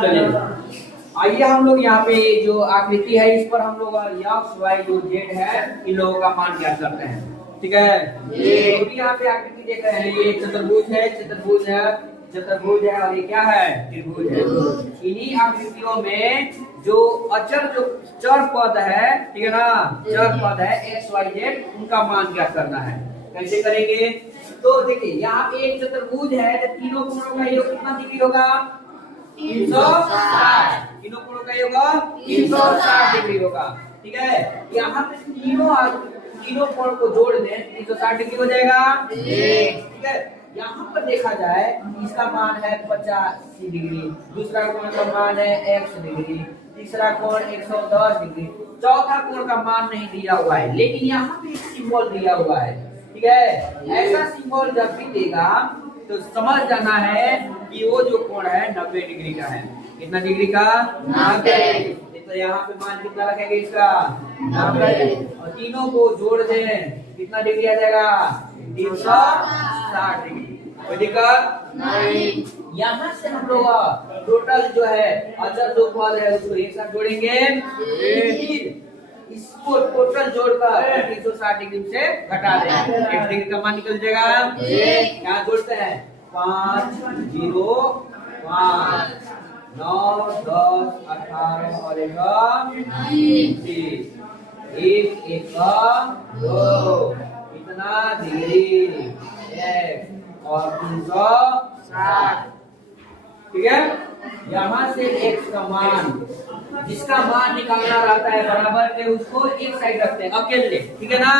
चलिए आइए हम लोग यहाँ पे जो आकृति है इस पर हम लोग एक्स वाई जो जेड है इन लोगों का मान ज्ञात करते हैं। ठीक है, जो भी यहाँ पे आकृति देख रहे हैं ये चतुर्भुज है, चतुर्भुज है और ये क्या है, त्रिभुज है। इन्हीं आकृतियों में जो अचर जो चर पद है, ठीक है ना, चर पद है एक्स वाई जेड, उनका मान ज्ञात करना है। कैसे करेंगे? तो देखिए यहाँ पे एक चतुर्भुज है तो तीनों कोणों का योग कितना डिग्री होगा? 360। तीनों कोणों का योग 360 डिग्री होगा। ठीक है, यहाँ पे तीनों कोण को जोड़ दें 360 डिग्री हो जाएगा। ठीक है, यहाँ पर देखा जाए इसका मान है 85 डिग्री, दूसरा कोण का मान है 100 डिग्री, तीसरा कोण 110 डिग्री, चौथा कोण का मान नहीं दिया हुआ है, लेकिन यहाँ पे एक सिंबल दिया हुआ है। ठीक है, ऐसा सिंबल जब भी देगा तो समझ जाना है कि वो जो कोण है 90 डिग्री का है। कितना डिग्री का? 90। तो यहाँ पे मान कितना रखेंगे इसका? 90। और तीनों को जोड़ दें कितना डिग्री आ जाएगा? 360 डिग्री। कोई दिक्कत नहीं। यहाँ से हम लोग टोटल जो है अचर जो पद है उसको एक साथ जोड़ेंगे, इसको टोटल जोड़कर 360 डिग्री से घटा दें, 1 डिग्री का मान निकल जाएगा। क्या जोड़ते हैं? 5 0 5 9 10 18 और 1 1 1 2 इतना डिग्री 1 और 360। ठीक है, यहाँ से x का मान जिसका मान निकालना रहता है बराबर के उसको एक साइड रखते हैं अकेले। ठीक है ना,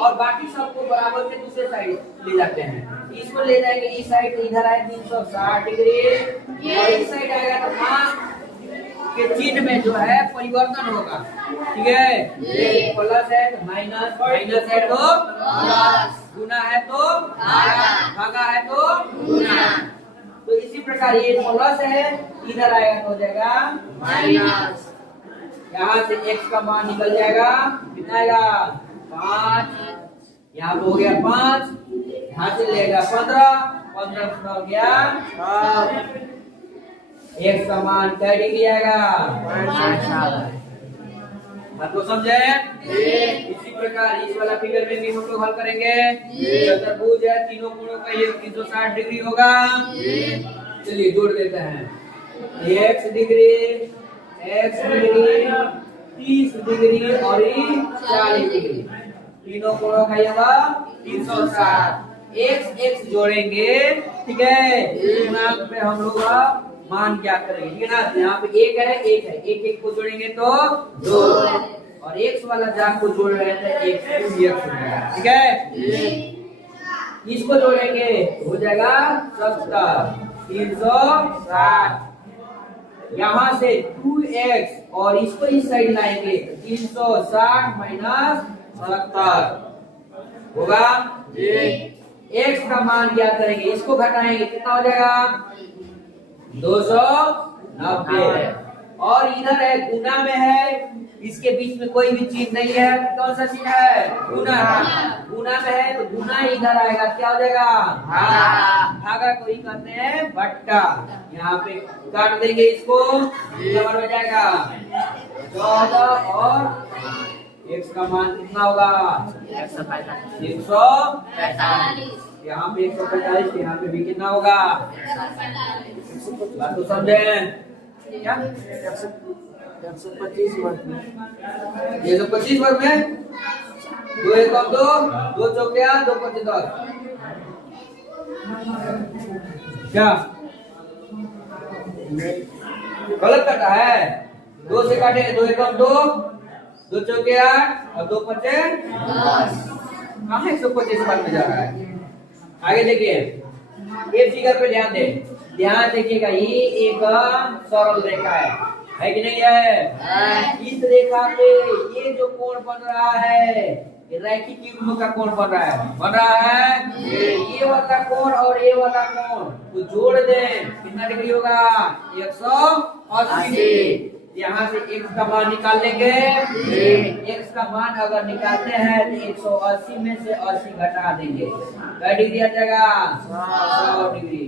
और बाकी सबको बराबर के दूसरे साइड ले जाते हैं। इसको ले जाएंगे इस साइड, इधर आए 360 डिग्री और इस साइड आएगा तो मान के चिन्ह में जो है परिवर्तन होगा। ठीक है, प्लस है तो माइनस, माइनस है तो प्लस, गुना है तो भागा है तो गुना। तो इसी प्रकार ये प्लस है, इधर आएगा तो हो जाएगा माइनस। यहाँ से x का मान निकल जाएगा, कितना आएगा? 5। यहाँ पे हो गया 5, यहाँ से लेगा 15, 15 हो गया 7। x का मान क्या डिग्री आएगा? 65। आपको समझे? इसी प्रकार इस वाला फिगर में भी हम लोग हल करेंगे। चतुर्भुज है, तीनों कोणों का योग 360 डिग्री होगा। चलिए जोड़ देते हैं, x डिग्री 30 डिग्री और 40 डिग्री, तीनों कोणों का योग 360। x जोड़ेंगे। ठीक है, यहाँ पे हम लोग मान क्या करेंगे? ठीक है ना, यहाँ पे एक है, एक को जोड़ेंगे तो 2 और x वाला जाग को जोड़ रहे थे 1 ठीक है, इसको जोड़ेंगे हो जाएगा 70 360। यहाँ से 2x और इसको इस साइड लाएंगे 360 माइनस 70 होगा। x का मान क्या करेंगे? इसको घटाएंगे कितना हो जाएगा? 290 और इधर है गुना में है, इसके बीच में कोई भी चीज नहीं है, कौन सा चीज है? गुना। गुना में है तो गुना इधर आएगा, क्या हो जाएगा? भागा को ही कहते हैं बट्टा। यहाँ पे काट देंगे इसको, नंबर हो जाएगा 14 और x का मान कितना होगा? 145। यहाँ पे 145, यहाँ पे भी कितना होगा? बात तो समझे क्या? 125 वर्ग में 125 वर्ग में 2 1 2 2 चौकिया 2 5 10 क्या गलत कटा है? 2 से काटे 2 1 2 2 चौके 8 और 2 5 10। कहाँ 125 वर्ग में जा रहा है? आगे देखिए, ये फिगर पे ध्यान दें, ध्यान देखिएगा, ये एक सरल रेखा है कि नहीं है? इस रेखा पे ये जो कोण बन रहा है ये रैखिक युग्म का कोण बन रहा है ये वाला कोण और ये वाला कोण को जोड़ दें कितना डिग्री होगा? 180 डिग्री। यहाँ से x का मान निकाल लेंगे। x का मान अगर निकालते हैं तो 180 में से 80 घटा देंगे, क्या डिग्री आ जाएगा? 100 डिग्री।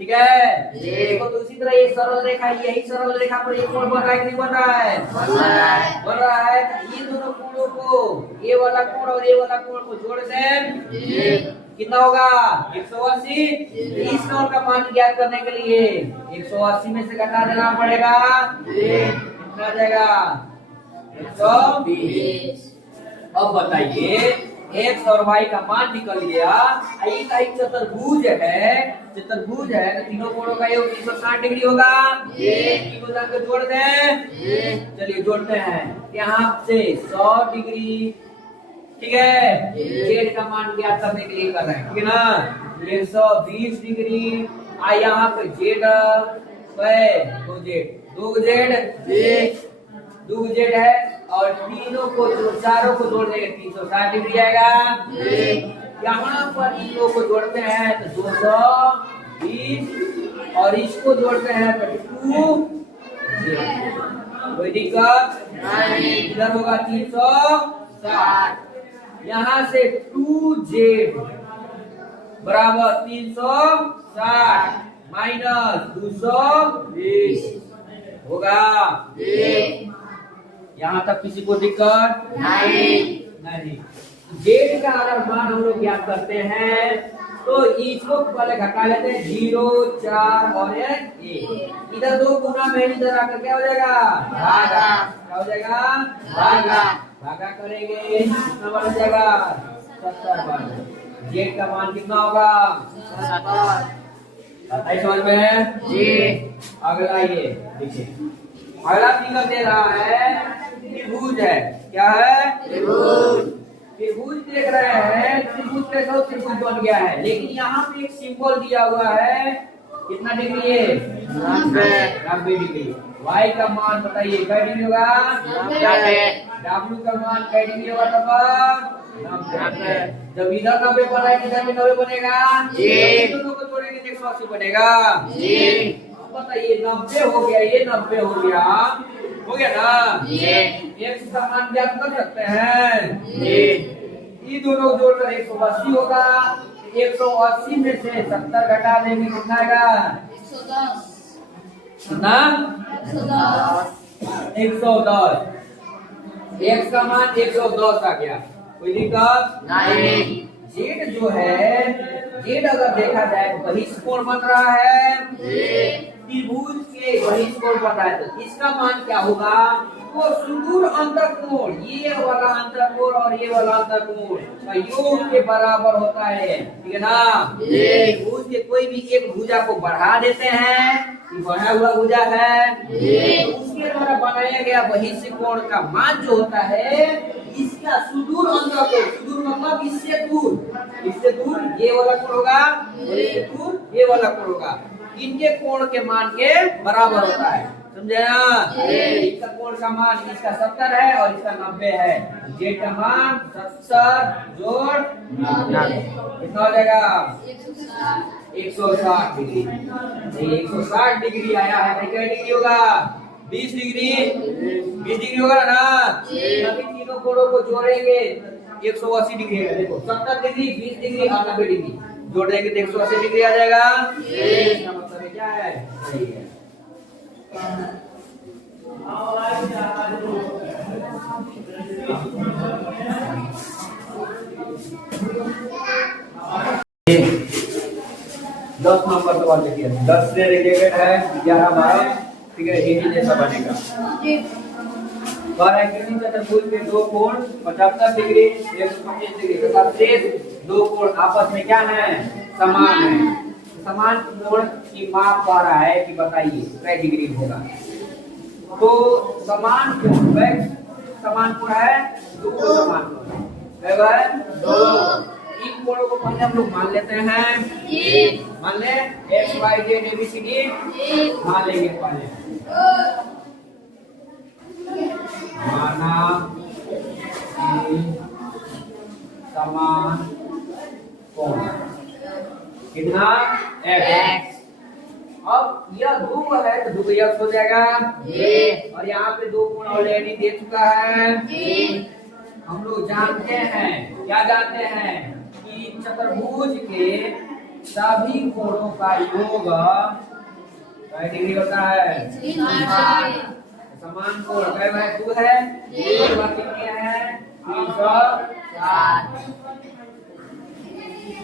ठीक है। देखो तो इसी तरह ये सरल रेखा, यही सरल रेखा पर एक कोण बन रहा है कि नहीं बन रहा है? बन रहा है। तो इन दोनों कोणों को, ये वाला कोण और ये वाला कोण को जोड़ दें, कितना होगा? 180। इस कोण का मान ज्ञात करने के लिए 180 में से घटा देना पड़ेगा, कितना आ जाएगा? 120। अब बताइए x और y का मान निकल गया। एक चतुर्भुज है, चतुर्भुज है तो तीनों कोणों का योग 360 डिग्री होगा। तीनों जाकर जोड़ दें, चलिए जोड़ते हैं। यहाँ से 100 डिग्री, ठीक है। जेड का मान ज्ञात करने के लिए कर रहे हैं, ठीक है ना। 120 डिग्री। यहाँ पे जेड दो जेड है और तीनों को चारों को जोड़ देंगे 360 डिग्री आएगा। यहाँ पर इन लोगों को जोड़ते हैं तो 220 और इसको जोड़ते हैं तो 2 कोई दिक्कत नहीं। इधर होगा 360। यहाँ से 2z बराबर 360 माइनस 220 होगा। यहाँ तक किसी को दिक्कत नहीं। जेड का अगर मान हम लोग ज्ञात करते हैं तो इसको पहले घटा लेते हैं, 0, 4 और 1। इधर 2 गुना में इधर आकर क्या हो जाएगा? भागा। क्या हो जाएगा? भागा। भागा करेंगे कितना बन जाएगा? 70। जेड का मान कितना होगा? 27 समझ में जी। अगला ये देखिए, अगला फिगर दे रहा है त्रिभुज है। क्या है? त्रिभुज देख रहे हैं। त्रिभुज कैसा त्रिभुज बन गया है, लेकिन यहाँ पे एक सिंबल दिया हुआ है। कितना डिग्री है? 90 डिग्री। y का मान बताइए क्या डिग्री होगा? 90। w का मान क्या डिग्री होगा? तब 90। जब इधर 90 बना है, इधर भी 90 बनेगा। दोनों को जोड़ेंगे तो 180 बनेगा। बताइए 90 हो गया, ये 90 हो गया ना। x का मान ज्ञात कर सकते हैं। ये दोनों जोड़कर 180 होगा। 180 में से 70 घटा देंगे, कितना आएगा? 110। x का मान 110 आ गया, कोई दिक्कत नहीं। जेड जो है, जेड अगर देखा जाए तो बहिष्कोण बन रहा है। त्रिभुज के बहिष्कोण बन रहा है तो इसका मान क्या होगा? वो सुदूर अंतःकोण, ये वाला अंतःकोण और ये वाला अंतःकोण का योग के बराबर होता है, ठीक है ना। त्रिभुज के कोई भी एक भुजा को बढ़ा देते हैं, बढ़ा हुआ भुजा है, उसके द्वारा बनाया गया बहिष्कोण का मान जो होता है, इसका सुदूर अंतःकोण, सुदूर मतलब इससे दूर ये वाला कोण होगा, इससे दूर ये वाला कोण होगा। इनके कोण के मान के बराबर होता है, समझे ना। इसका कोण का मान इसका 70 है और इसका 90 है। जेड का मान 70 जोड़ 90 कितना हो जाएगा? 160 डिग्री। 160 डिग्री आया है, कितना डिग्री होगा? 20 डिग्री होगा ना। अभी तीनों कोणों को जोड़ेंगे 180 डिग्री है। देखो 70 डिग्री, 20 डिग्री और 90 डिग्री जोड़ देंगे तो 180 डिग्री आ जाएगा। इसका मतलब क्या है? सही है। दस नंबर सवाल देखिए, 10 से रिलेटेड है, 11 12, ठीक है। यही जैसा बनेगा। चतुर्भुज के दो कोण 75 डिग्री 125 डिग्री तथा शेष दो कोण आपस में क्या है? समान है। समान कोण की माप पा रहा है कि बताइए कितने डिग्री होगा। तो समान कोण समान कोण है, दो समान कोण है, दो। इन कोणों को पहले हम लोग मान लेते हैं। मान ले x y z a b c d मान लेंगे पहले। माना समान कोण कितना? x। अब यह ध्रुव है तो ध्रुव x हो जाएगा और यहाँ पे दो कोण ऑलरेडी दे चुका है। हम लोग जानते हैं, क्या जानते हैं कि चतुर्भुज के सभी कोणों का योग 60 डिग्री होता है। समान कोण कई बार 2 है, बाकी क्या है 360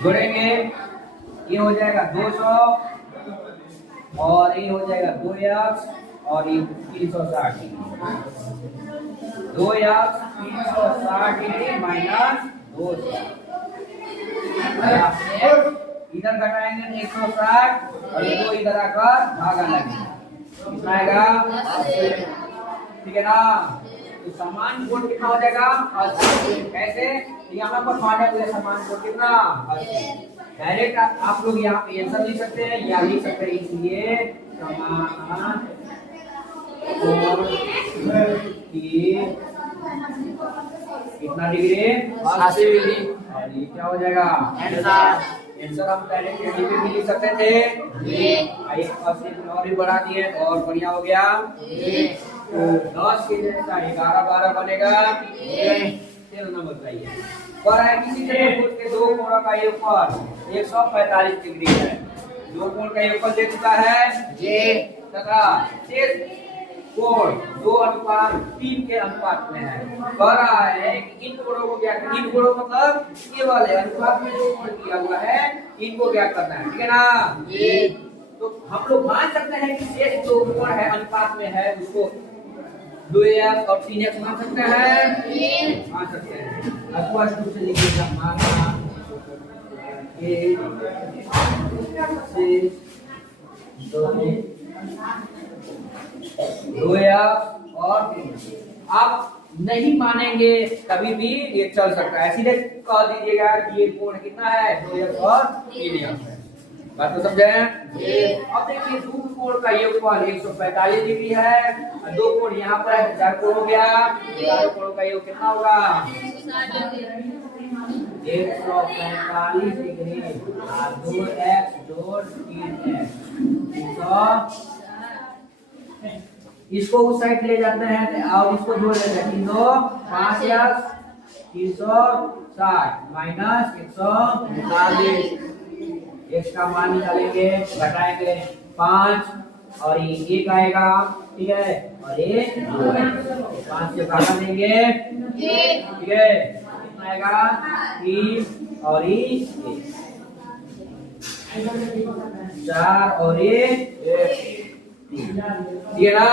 जोड़ेंगे, ये हो जाएगा 200 और ये हो जाएगा 2x और ये 360 2x 360 डिग्री माइनस 200 इधर घटाएंगे 160 और ये 2 इधर आकर भागा लगेगा, कितना आएगा? ठीक है ना। तो समान कोण कितना हो जाएगा? 80। कैसे? यहाँ पर माने हुए समान कोण कितना? 80। डायरेक्ट आप लोग यहाँ पे आंसर लिख सकते हैं या लिख सकते हैं, इसलिए समान कोण की कितना डिग्री? 80 डिग्री। और ये क्या हो जाएगा? आंसर हम डायरेक्ट डिग्री भी लिख सकते थे, आइए 80 और भी बढ़ा दिए और बढ़िया हो गया। तो 10 के जैसा 11 12 बनेगा। चलो बताइए पर है किसी चतुर्भुज के दो कोणों का योगफल 145 डिग्री है। दो कोण का योगफल दे चुका है ये तथा शेष कोण 2:3 के अनुपात में है। कह रहा है कि इन कोणों को क्या करना, इन कोणों मतलब ये वाले अनुपात में जो कोण दिया हुआ है इनको क्या करना है, ठीक है ना। तो हम लोग मान सकते हैं कि शेष जो कोण है अनुपात में है उसको 2x और 3x मान सकते हैं, मान सकते हैं। स्पष्ट रूप से लिखिएगा माना कि शेष 2x और 3x आप नहीं मानेंगे तभी भी ये चल सकता है, सीधे कह दीजिएगा कि ये कोण कितना है 2x और 3x है। बात तो समझे? अब देखिए दो कोण का योगफल 145 डिग्री है और दो कोण यहाँ पर है 4 कोण हो गया, चारों कोणों का योग कितना होगा? 145 डिग्री 2x जोड़ 3x। इसको उस साइड ले जाते हैं और इसको जोड़ लेते हैं 305x 360 माइनस 145 x का मान निकालेंगे, घटाएंगे 5 और ये 1 आएगा, ठीक है, और ये 5 से भागा देंगे, ठीक है, कितना आएगा 3 और ये 4 और ये 3, ठीक है ना।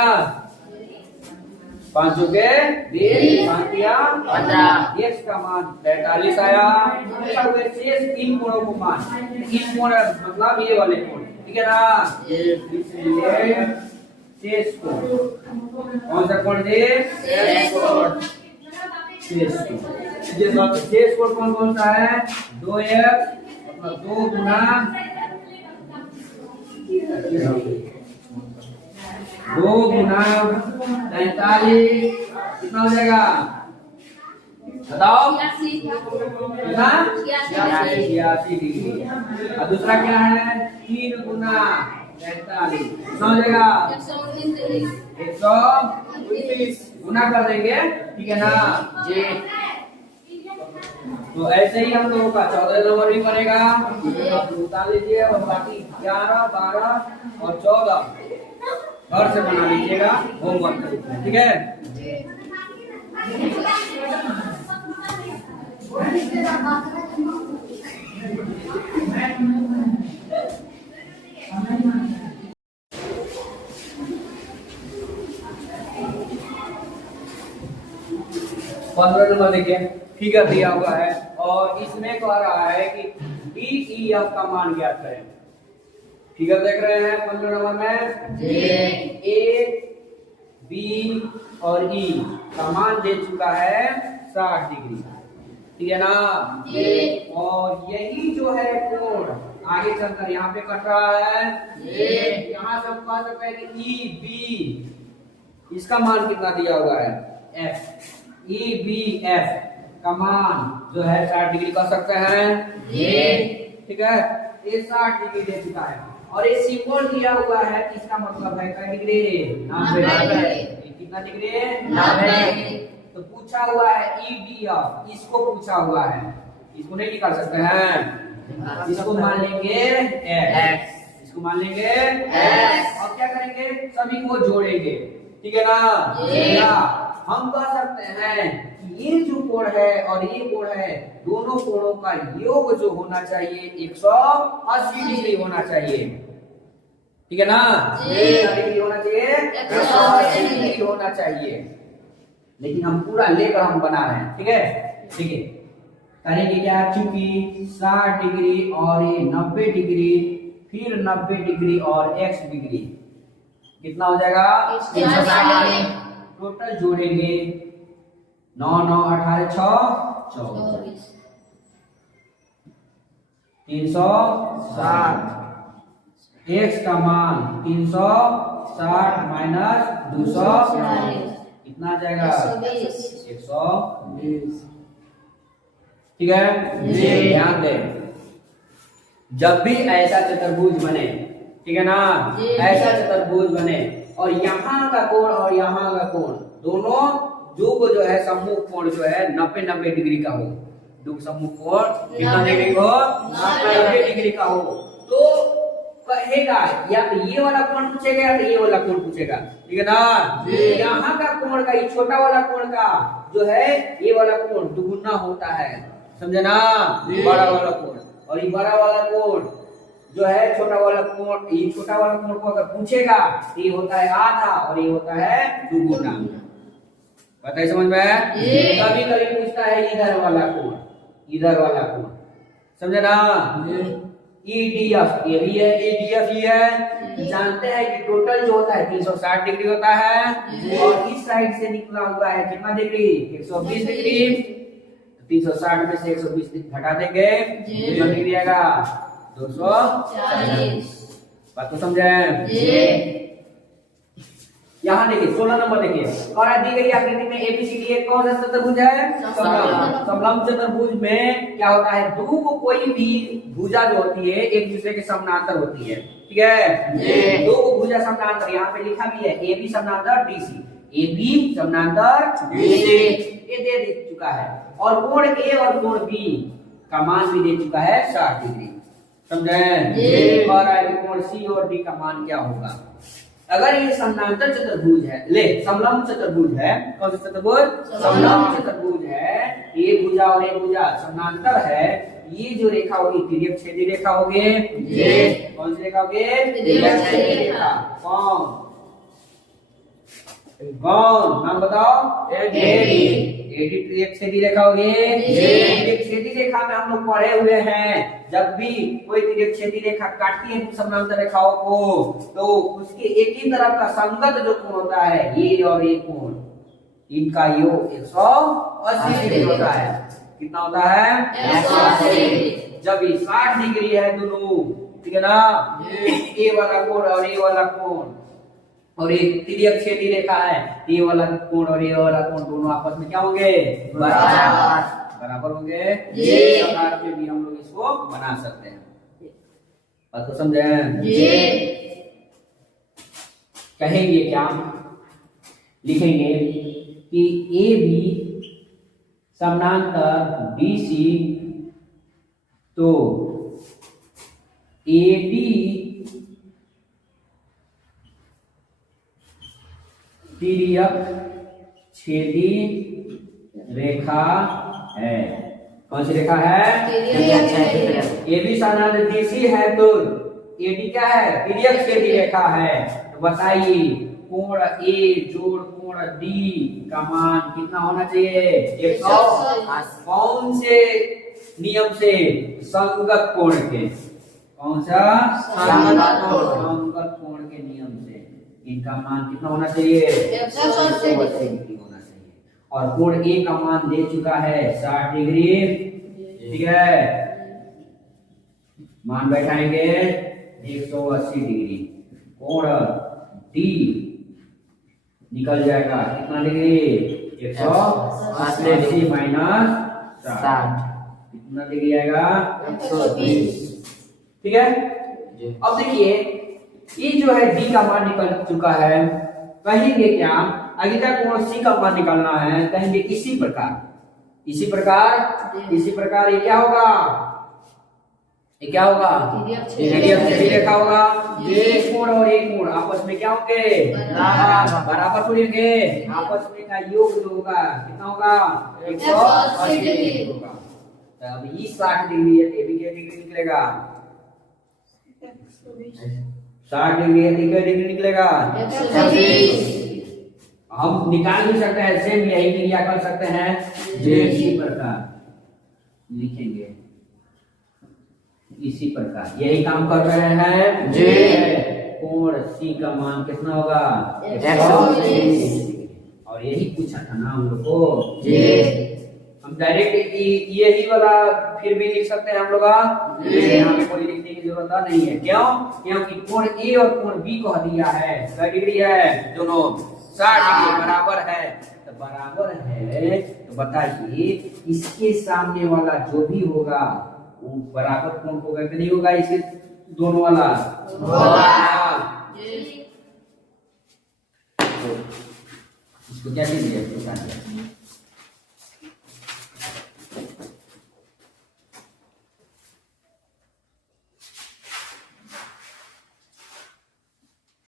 5 के 20 5 या 15 x का मान 43 आया। शेष 3 कोणों को मान, 3 कोण मतलब ये वाले कोण, ठीक है ना। इसलिए शेष कोण कौन सा कोण दे? शेष कोण। शेष कोण कौन कौन सा है? 2x मतलब 2 गुना 2 गुना 43 कितना हो जाएगा बताओ? 86 डिग्री। और दूसरा क्या है? 3 गुना 43 कितना हो जाएगा? 129 गुना कर देंगे, ठीक है ना जी। तो ऐसे ही हम लोगों का 14 नंबर भी बनेगा, उतार लीजिए और बाकी 11 12 और 14 घर से बना लीजिएगा होमवर्क, ठीक है। पंद्रह नंबर देखिए फिगर दिया हुआ है और इसमें कह रहा है कि DEF का मान ज्ञात करें। फिगर देख रहे हैं 15 नंबर में A, B और E का मान दे चुका है 60 डिग्री, ठीक है ना। और यही जो है कोण आगे चलकर यहाँ पे कट रहा है, यहाँ से हम कह सकते हैं कि EB इसका मान कितना दिया हुआ है F, EBF का मान जो है 60 डिग्री कर सकते हैं, ठीक है। ये 60 डिग्री दे चुका है और ये सिंबल दिया हुआ है, इसका मतलब है क्या डिग्री? 90। कितना डिग्री? 90। तो पूछा हुआ है EBF, इसको पूछा हुआ है, इसको नहीं निकाल सकते हैं, इसको मान लेंगे x, इसको मान लेंगे x, और क्या करेंगे, सभी को जोड़ेंगे, ठीक है ना। या हम कह सकते हैं कि ये जो कोण है और ये कोण है, दोनों कोणों का योग जो होना चाहिए 180 डिग्री होना चाहिए, ठीक है ना। कितना डिग्री होना चाहिए, 180 डिग्री होना चाहिए। लेकिन हम पूरा लेकर हम बना रहे हैं, ठीक है। ठीक है, करेंगे क्या, चूंकि 60 डिग्री और ये 90 डिग्री, फिर 90 डिग्री और x डिग्री, कितना हो जाएगा 360। टोटल जोड़ेंगे 9 9 18 6 24, 360। x का मान 360 माइनस 200, कितना आ जाएगा 120, ठीक है। ध्यान दें, जब भी ऐसा चतुर्भुज बने, ठीक है ना, ऐसा चतुर्भुज बने और यहाँ का कोण और यहाँ का कोण दोनों जो है सम्मुख कोण जो है 90 डिग्री का हो, सम्मुख कोण कितना डिग्री हो, 90 डिग्री का हो, तो कहेगा या तो ये वाला कोण पूछेगा या तो ये वाला कोण पूछेगा, ठीक है ना। यहाँ का कोण का, ये छोटा वाला कोण का जो है, ये वाला कोण दुगुना होता है, समझे ना, बड़ा वाला कोण। और ये बड़ा वाला कोण जो है छोटा वाला कोण, ये छोटा वाला कोण को अगर पूछेगा तो ये होता है आधा और ये होता है दुगुना, पता है समझ में। कभी कभी पूछता है इधर वाला कोण, इधर वाला कोण, समझे ना। EDF ये भी है, EDF ये है, जानते हैं कि टोटल जो होता है 360 डिग्री होता है और इस साइड से निकला हुआ है कितना डिग्री, 120 डिग्री। 360 में से 120 घटा देंगे, कितना डिग्री आएगा 240। बात तो समझे। यहाँ देखिए 16 नंबर देखिए, और दी गई आकृति में ABCD एक कौन सा चतुर्भुज है, समलंब चतुर्भुज में क्या होता है, दो को कोई भी भुजा जो होती है एक दूसरे के समानांतर होती है, ठीक है। दो को भुजा समानांतर, यहाँ पे लिखा भी है AB समानांतर DC, AB समानांतर DC, ये दे चुका है। और कोण A और कोण B का मान भी दे चुका है 60 डिग्री, समझे। और कोण C और D का मान क्या होगा। अगर ये समानांतर चतुर्भुज है, ले समलंब चतुर्भुज है, कौन सा चतुर्भुज, समलंब चतुर्भुज है, ये भुजा और ये भुजा समानांतर है, ये जो रेखा होगी तिर्यक छेदी रेखा होगी, कौन सी रेखा होगी, तिर्यक छेदी रेखा। कौन कौन नाम बताओ, एडी तिर्यक छेदी रेखा होगी। तिर्यक छेदी रेखा में हम लोग पढ़े हुए हैं, जब भी कोई तिर्यक छेदी रेखा काटती है समानांतर रेखाओं को, तो उसके एक ही तरफ का संगत जो कोण होता है, ये और ये कोण, इनका योग 180 डिग्री होता है। कितना होता है 180 डिग्री। जब ये 60 डिग्री है दोनों, ठीक है ना, ये वाला कोण और ये वाला कोण, और ये तिर्यक छेदी रेखा है, ये वाला कोण और ये वाला कोण दोनों आपस में क्या होंगे, बराबर होंगे। इस प्रकार से भी हम लोग इसको बना सकते हैं, बात को समझे। कहेंगे क्या, लिखेंगे कि AB समानांतर BC, तो AB तिर्यक छेदी रेखा है। कौन सी रेखा है, AB समानांतर DC है, तो AD क्या है, तिर्यक छेदी रेखा है। तो बताइए कोण A जोड़ कोण D का मान कितना होना चाहिए, 180। कौन से नियम से, संगत कोण के, कौन सा, संगत कोण के नियम से इनका मान कितना होना चाहिए, 180 डिग्री होना चाहिए। और कोण A का मान दे चुका है 60 डिग्री, ठीक है। मान बैठाएंगे 180 डिग्री। कोण D निकल जाएगा कितना डिग्री, 180 माइनस 60, कितना डिग्री आएगा 120, ठीक है। अब देखिए ये जो है D का मान निकल चुका है, कहेंगे क्या, अगला कोण C का मान निकालना है, कहेंगे इसी प्रकार ये क्या होगा, ये क्या होगा? रेडियस से भी देखा होगा। एक कोण और एक कोण आपस में क्या होंगे? बराबर थोड़ी होंगे। आपस में का योग जो होगा कितना होगा? 180 डिग्री होगा। तो अब ये 60 डिग्री है, ये भी क्या डिग्री निकलेगा? 60 डिग्री है, क्या डिग्री निकलेगा? 120। हम निकाल भी सकते हैं, सेम यही क्रिया कर सकते हैं इसी प्रकार लिखेंगे, इसी प्रकार यही काम कर रहे हैं जे। कोण सी का मान कितना होगा? 120। और यही पूछा था ना हम लोग को जे। हम डायरेक्ट यही वाला फिर भी लिख सकते हैं हम लोग, यहाँ पे कोई लिखने की जरूरत नहीं है। क्यों? क्योंकि कोण ए और कोण बी कह दिया है, क्या डिग्री है? दोनों 60 डिग्री बराबर है। तो बराबर है तो बताइए इसके सामने वाला जो भी होगा वो बराबर कोण होगा कि नहीं होगा? इसके दोनों वाला इसको कैसे दिया?